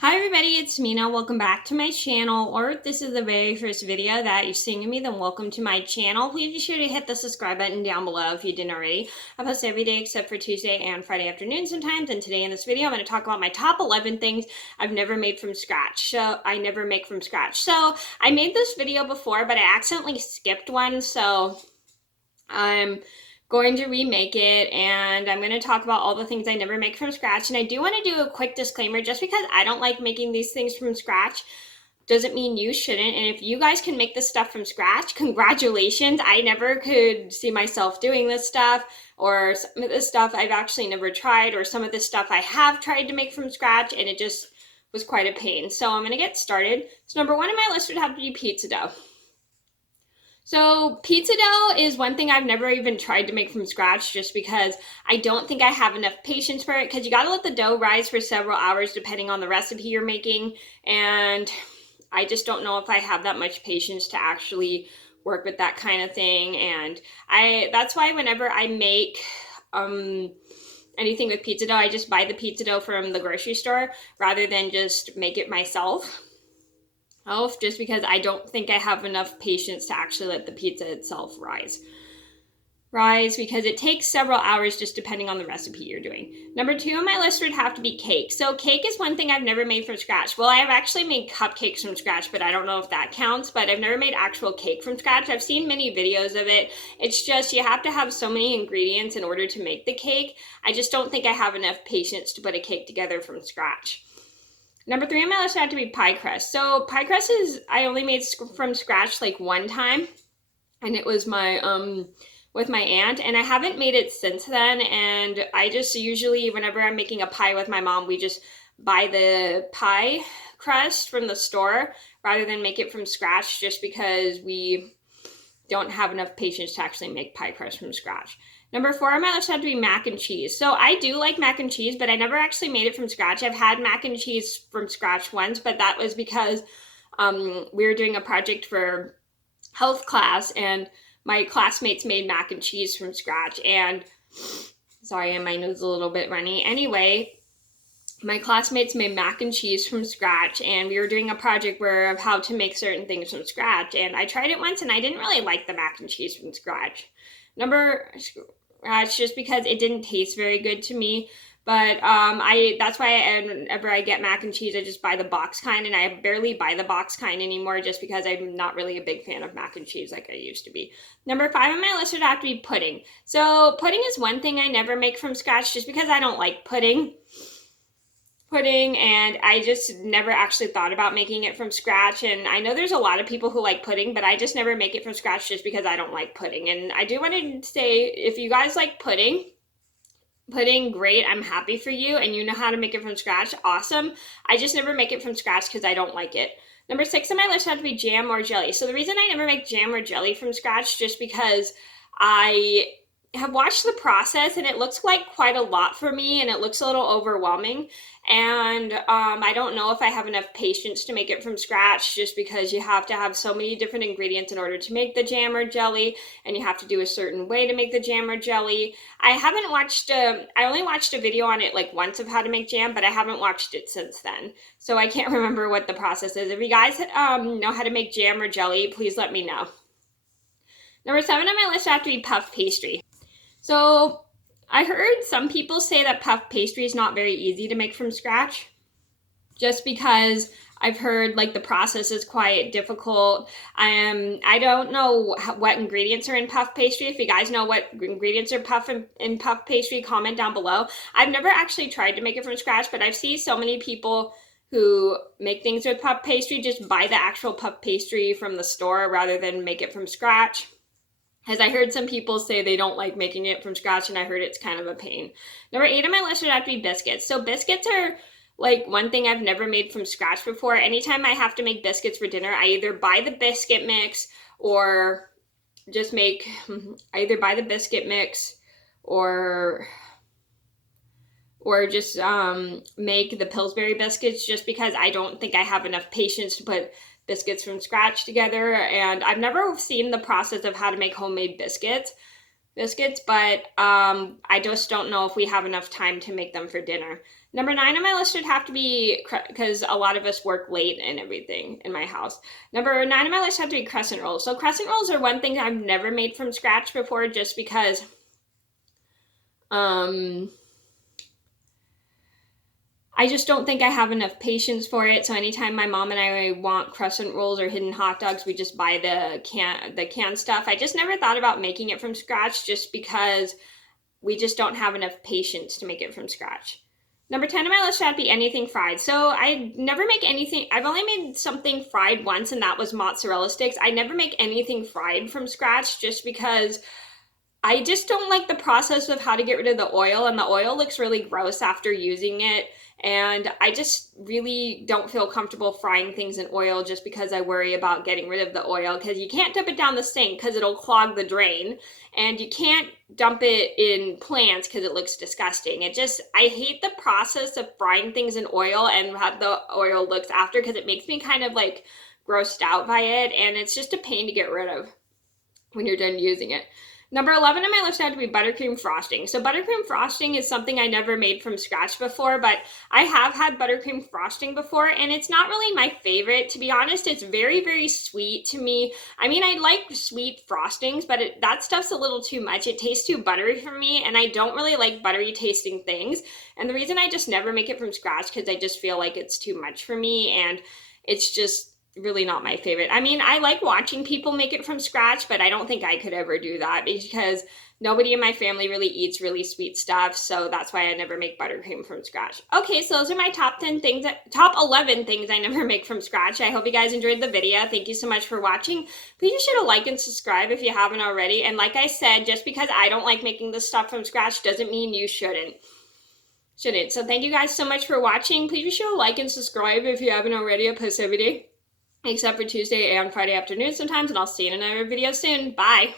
Hi everybody, it's Mena. Welcome back to my channel, or if this is the very first video that you're seeing of me, then welcome to my channel. Please be sure to hit the subscribe button down below if you didn't already. I post every day except for Tuesday and Friday afternoon sometimes, and today in this video I'm going to talk about my top 11 things I've never made from scratch. So I made this video before, but I accidentally skipped one, so I'm going to remake it, and I'm going to talk about all the things I never make from scratch. And I do want to do a quick disclaimer. Just because I don't like making these things from scratch doesn't mean you shouldn't. And if you guys can make this stuff from scratch, congratulations. I never could see myself doing this stuff, or some of this stuff I've actually never tried, or some of this stuff I have tried to make from scratch and it just was quite a pain. So I'm going to get started. So number one on my list would have to be pizza dough. So pizza dough is one thing I've never even tried to make from scratch, just because I don't think I have enough patience for it, because you got to let the dough rise for several hours depending on the recipe you're making, and I just don't know if I have that much patience to actually work with that kind of thing. And that's why whenever I make anything with pizza dough, I just buy the pizza dough from the grocery store rather than just make it myself. Just because I don't think I have enough patience to actually let the pizza itself rise, because it takes several hours just depending on the recipe you're doing. Number two on my list would have to be cake. So cake is one thing I've never made from scratch. Well, I have actually made cupcakes from scratch, but I don't know if that counts. But I've never made actual cake from scratch. I've seen many videos of it. It's just you have to have so many ingredients in order to make the cake. I just don't think I have enough patience to put a cake together from scratch. Number three on my list had to be pie crust. So pie crust I only made from scratch like one time, and it was with my aunt, and I haven't made it since then. And I just usually, whenever I'm making a pie with my mom, we just buy the pie crust from the store rather than make it from scratch, just because we don't have enough patience to actually make pie crust from scratch. Number four on my list had to be mac and cheese. So I do like mac and cheese, but I never actually made it from scratch. I've had mac and cheese from scratch once, but that was because we were doing a project for health class, and my classmates made mac and cheese from scratch. And sorry, my nose is a little bit runny. Anyway, my classmates made mac and cheese from scratch, and we were doing a project of how to make certain things from scratch. And I tried it once, and I didn't really like the mac and cheese from scratch. It's just because it didn't taste very good to me. But that's why whenever I get mac and cheese, I just buy the box kind, and I barely buy the box kind anymore, just because I'm not really a big fan of mac and cheese like I used to be. Number five on my list would have to be pudding. So pudding is one thing I never make from scratch, just because I don't like pudding, and I just never actually thought about making it from scratch. And I know there's a lot of people who like pudding, but I just never make it from scratch just because I don't like pudding. And I do want to say, if you guys like pudding, great, I'm happy for you, and you know how to make it from scratch, awesome. I just never make it from scratch because I don't like it. Number six on my list had to be jam or jelly. So the reason I never make jam or jelly from scratch, just because I have watched the process, and it looks like quite a lot for me, and it looks a little overwhelming. And I don't know if I have enough patience to make it from scratch, just because you have to have so many different ingredients in order to make the jam or jelly, and you have to do a certain way to make the jam or jelly. I only watched a video on it like once of how to make jam, but I haven't watched it since then. So I can't remember what the process is. If you guys know how to make jam or jelly, please let me know. Number seven on my list had to be puff pastry. So I heard some people say that puff pastry is not very easy to make from scratch, just because I've heard like the process is quite difficult. I don't know what ingredients are in puff pastry. If you guys know what ingredients are in puff pastry, comment down below. I've never actually tried to make it from scratch, but I've seen so many people who make things with puff pastry just buy the actual puff pastry from the store rather than make it from scratch. As I heard some people say they don't like making it from scratch, and I heard it's kind of a pain. Number eight on my list would have to be biscuits. So biscuits are like one thing I've never made from scratch before. Anytime I have to make biscuits for dinner, I either buy the biscuit mix or just make just make the Pillsbury biscuits, just because I don't think I have enough patience to put biscuits from scratch together. And I've never seen the process of how to make homemade biscuits, but I just don't know if we have enough time to make them for dinner. Number 9 on my list would have to be, because a lot of us work late and everything in my house. Number 9 on my list have to be crescent rolls. So crescent rolls are one thing I've never made from scratch before, just because I just don't think I have enough patience for it. So anytime my mom and I want crescent rolls or hidden hot dogs, we just buy the canned stuff. I just never thought about making it from scratch, just because we just don't have enough patience to make it from scratch. Number 10 on my list would be anything fried. So I never make anything. I've only made something fried once, and that was mozzarella sticks. I never make anything fried from scratch, just because I just don't like the process of how to get rid of the oil, and the oil looks really gross after using it. And I just really don't feel comfortable frying things in oil, just because I worry about getting rid of the oil, because you can't dump it down the sink because it'll clog the drain, and you can't dump it in plants because it looks disgusting. I hate the process of frying things in oil and how the oil looks after, because it makes me kind of like grossed out by it, and it's just a pain to get rid of when you're done using it. Number 11 on my list had to be buttercream frosting. So buttercream frosting is something I never made from scratch before, but I have had buttercream frosting before, and it's not really my favorite. To be honest, it's very, very sweet to me. I mean, I like sweet frostings, but that stuff's a little too much. It tastes too buttery for me, and I don't really like buttery tasting things. And the reason I just never make it from scratch, because I just feel like it's too much for me, and it's just really not my favorite. I mean, I like watching people make it from scratch, but I don't think I could ever do that, because nobody in my family really eats really sweet stuff, so that's why I never make buttercream from scratch. Okay, so those are my top 11 things I never make from scratch. I hope you guys enjoyed the video. Thank you so much for watching. Please should like and subscribe if you haven't already. And like I said, just because I don't like making this stuff from scratch doesn't mean you shouldn't. So thank you guys so much for watching. Please be sure to like and subscribe if you haven't already. I post every day, except for Tuesday and Friday afternoon sometimes, and I'll see you in another video soon. Bye!